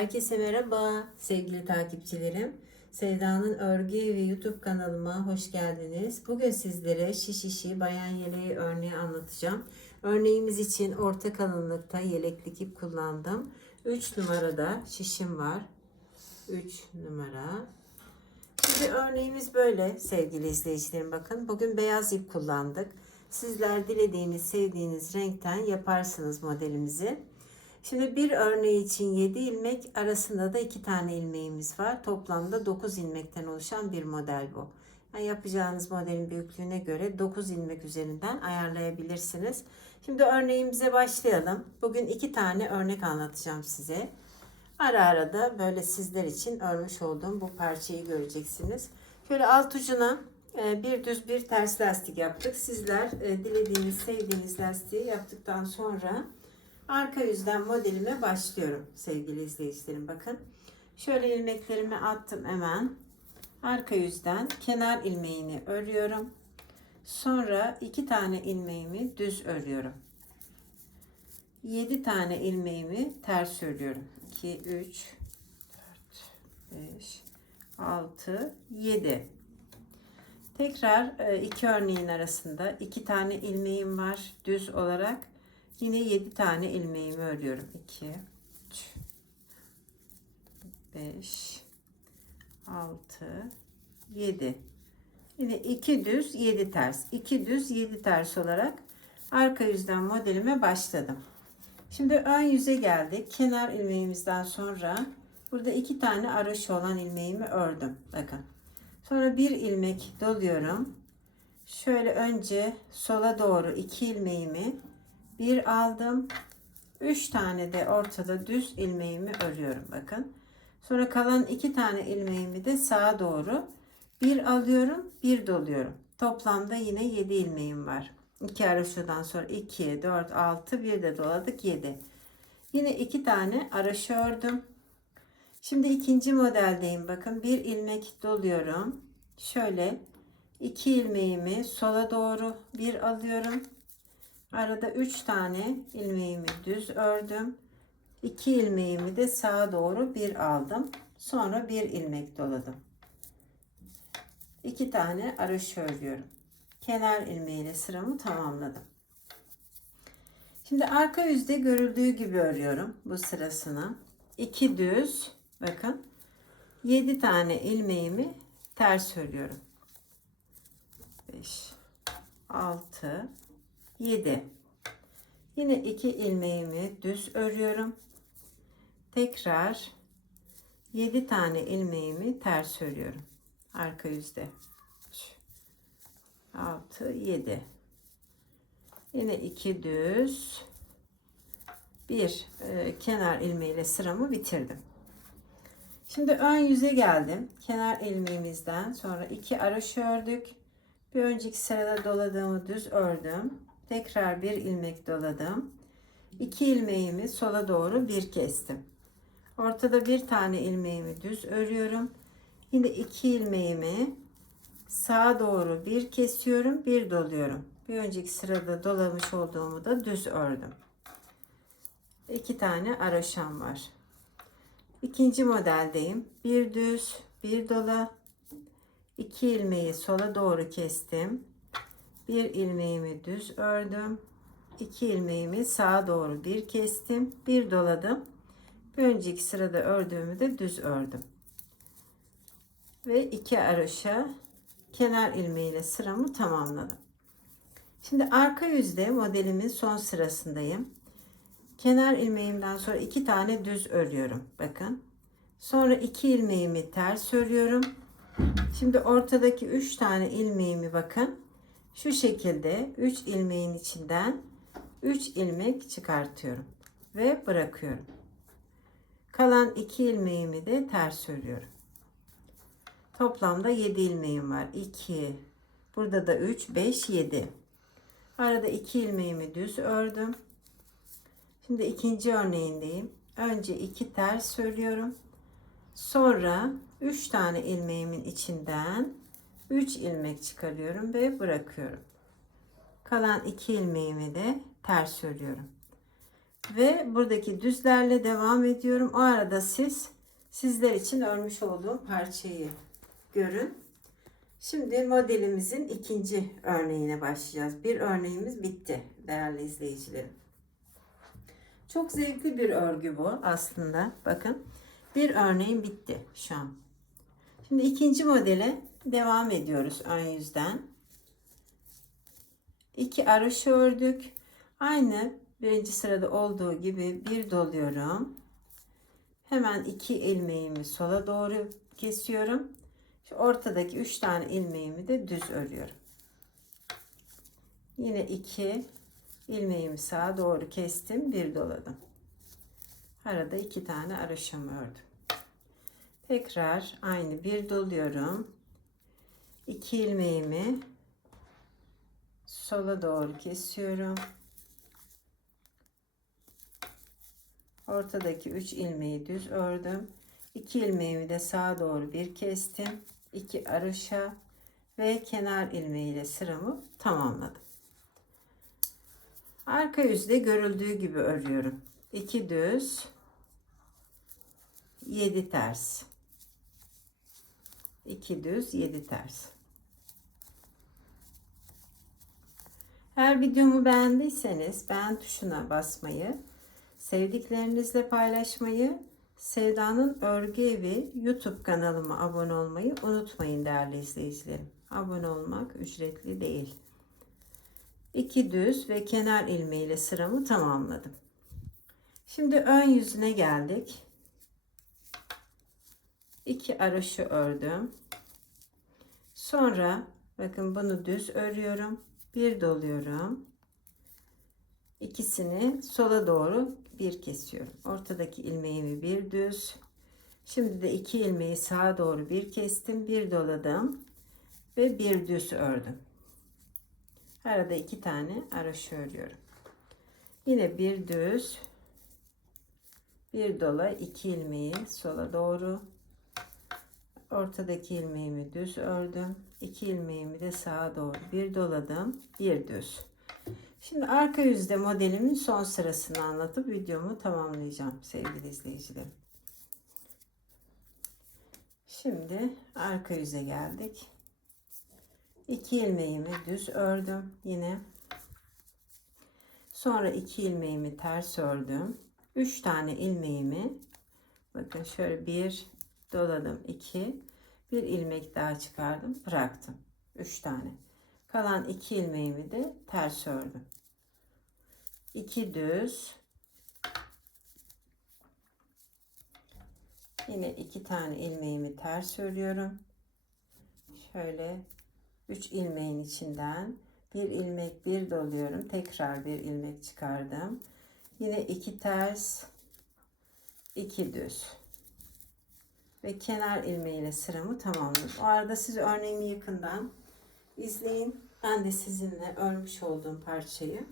Herkese merhaba sevgili takipçilerim. Sevda'nın Örgü ve YouTube kanalıma hoş geldiniz. Bugün sizlere şiş işi bayan yeleği örneği anlatacağım. Örneğimiz için orta kalınlıkta yeleklik ip kullandım. 3 numarada şişim var. 3 numara. Şimdi örneğimiz böyle sevgili izleyicilerim bakın. Bugün beyaz ip kullandık. Sizler dilediğiniz, sevdiğiniz renkten yaparsınız modelimizi. Şimdi bir örneği için 7 ilmek arasında da 2 tane ilmeğimiz var. Toplamda 9 ilmekten oluşan bir model bu. Yani yapacağınız modelin büyüklüğüne göre 9 ilmek üzerinden ayarlayabilirsiniz. Şimdi örneğimize başlayalım. Bugün 2 tane örnek anlatacağım size. Ara ara da böyle sizler için örmüş olduğum bu parçayı göreceksiniz. Şöyle alt ucuna e, bir düz bir ters lastik yaptık. Sizler e, dilediğiniz, sevdiğiniz lastiği yaptıktan sonra arka yüzden modelime başlıyorum sevgili izleyicilerim. Bakın şöyle ilmeklerimi attım hemen. Arka yüzden kenar ilmeğini örüyorum. Sonra iki tane ilmeğimi düz örüyorum. 7 tane ilmeğimi ters örüyorum. 2, 3, 4, 5, 6, 7. Tekrar e, iki örneğin arasında iki tane ilmeğim var düz olarak. Yine 7 tane ilmeğimi örüyorum. 2, 3, 5, 6, 7. Yine 2 düz 7 ters. 2 düz 7 ters olarak arka yüzden modelime başladım. Şimdi ön yüze geldik. Kenar ilmeğimizden sonra burada iki tane araşı olan ilmeğimi ördüm. Bakın. Sonra bir ilmek doluyorum. Şöyle önce sola doğru iki ilmeğimi bir aldım. Üç tane de ortada düz ilmeğimi örüyorum. Bakın. Sonra kalan iki tane ilmeğimi de sağa doğru bir alıyorum, bir doluyorum. Toplamda yine 7 ilmeğim var. 2 araşodan sonra 2, 4, 6, bir de doladık 7. Yine 2 tane araşı ördüm. Şimdi ikinci modeldeyim. Bakın bir ilmek doluyorum. Şöyle 2 ilmeğimi sola doğru bir alıyorum. Arada 3 tane ilmeğimi düz ördüm. 2 ilmeğimi de sağa doğru bir aldım. Sonra bir ilmek doladım. 2 tane araşı örüyorum kenar ilmeğiyle sıramı tamamladım. Şimdi arka yüzde görüldüğü gibi örüyorum bu sırasını. 2 düz bakın 7 tane ilmeğimi ters örüyorum. 5 6 7 Yine 2 ilmeğimi düz örüyorum. Tekrar 7 tane ilmeğimi ters örüyorum. Arka yüzde. 6 7 yine 2 düz. Bir e, kenar ilmeğiyle sıramı bitirdim. Şimdi ön yüze geldim. Kenar ilmeğimizden sonra iki araş ördük. Bir önceki sırada doladığımı düz ördüm tekrar bir ilmek doladım. İki ilmeğimi sola doğru bir kestim. Ortada bir tane ilmeğimi düz örüyorum. Yine iki ilmeğimi sağa doğru bir kesiyorum bir doluyorum. Bir önceki sırada dolamış olduğumu da düz ördüm. İki tane araşam var. İkinci modeldeyim. Bir düz bir dola. İki ilmeği sola doğru kestim bir ilmeğimi düz ördüm iki ilmeğimi sağa doğru bir kestim bir doladım bir önceki sırada ördüğümü de düz ördüm ve iki araşa kenar ilmeğiyle sıramı tamamladım. Şimdi arka yüzde modelimin son sırasındayım. Kenar ilmeğimden sonra iki tane düz örüyorum. Bakın. Sonra iki ilmeğimi ters örüyorum. Şimdi ortadaki üç tane ilmeğimi bakın. Şu şekilde üç ilmeğin içinden üç ilmek çıkartıyorum ve bırakıyorum. Kalan iki ilmeğimi de ters örüyorum. Toplamda 7 ilmeğim var. 2. Burada da 3, 5, 7. Arada 2 ilmeğimi düz ördüm. Şimdi ikinci örneğindeyim. Önce 2 ters örüyorum. Sonra 3 tane ilmeğimin içinden 3 ilmek çıkarıyorum ve bırakıyorum. Kalan 2 ilmeğimi de ters örüyorum. Ve buradaki düzlerle devam ediyorum. O arada siz sizler için örmüş olduğum parçayı görün. Şimdi modelimizin ikinci örneğine başlayacağız. Bir örneğimiz bitti değerli izleyicilerim. Çok zevkli bir örgü bu aslında. Bakın bir örneğim bitti şu an. Şimdi ikinci modele devam ediyoruz ön yüzden. İki araşı ördük. Aynı birinci sırada olduğu gibi bir doluyorum. Hemen iki ilmeğimi sola doğru kesiyorum. Şu ortadaki üç tane ilmeğimi de düz örüyorum. Yine iki ilmeğimi sağa doğru kestim. Bir doladım. Arada iki tane araşamı ördüm. Tekrar aynı bir doluyorum. İki ilmeğimi sola doğru kesiyorum. Ortadaki 3 ilmeği düz ördüm. 2 ilmeğimi de sağa doğru bir kestim. 2 arışa ve kenar ilmeğiyle sıramı tamamladım. Arka yüzde görüldüğü gibi örüyorum. 2 düz 7 ters. 2 düz 7 ters. Eğer videomu beğendiyseniz beğen tuşuna basmayı, sevdiklerinizle paylaşmayı, Sevda'nın Örgü Evi YouTube kanalıma abone olmayı unutmayın değerli izleyicilerim. Abone olmak ücretli değil. İki düz ve kenar ilmeğiyle sıramı tamamladım. Şimdi ön yüzüne geldik. İki araşı ördüm. Sonra bakın bunu düz örüyorum. Bir doluyorum. İkisini sola doğru bir kesiyorum. Ortadaki ilmeğimi bir düz. Şimdi de iki ilmeği sağa doğru bir kestim. Bir doladım. Ve bir düz ördüm. Arada iki tane araşı örüyorum. Yine bir düz. Bir dola iki ilmeği sola doğru. Ortadaki ilmeğimi düz ördüm. İki ilmeğimi de sağa doğru bir doladım. Bir düz. Şimdi arka yüzde modelimin son sırasını anlatıp videomu tamamlayacağım sevgili izleyicilerim. Şimdi arka yüze geldik. İki ilmeğimi düz ördüm yine. Sonra iki ilmeğimi ters ördüm. Üç tane ilmeğimi bakın şöyle bir doladım iki bir ilmek daha çıkardım bıraktım. Üç tane. Kalan iki ilmeğimi de ters ördüm. 2 düz. Yine iki tane ilmeğimi ters örüyorum. Şöyle 3 ilmeğin içinden bir ilmek bir doluyorum. Tekrar bir ilmek çıkardım. Yine iki ters, iki düz. Ve kenar ilmeğiyle sıramı tamamladım. O arada siz örneğimi yakından izleyin. Ben de sizinle örmüş olduğum parçayı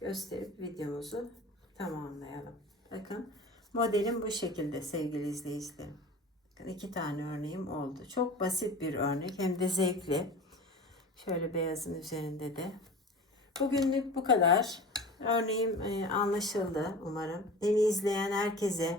gösterip videomuzu tamamlayalım. Bakın modelim bu şekilde sevgili izleyicilerim. Bakın iki tane örneğim oldu. Çok basit bir örnek hem de zevkli. Şöyle beyazın üzerinde de. Bugünlük bu kadar. Örneğim e, anlaşıldı umarım. Beni izleyen herkese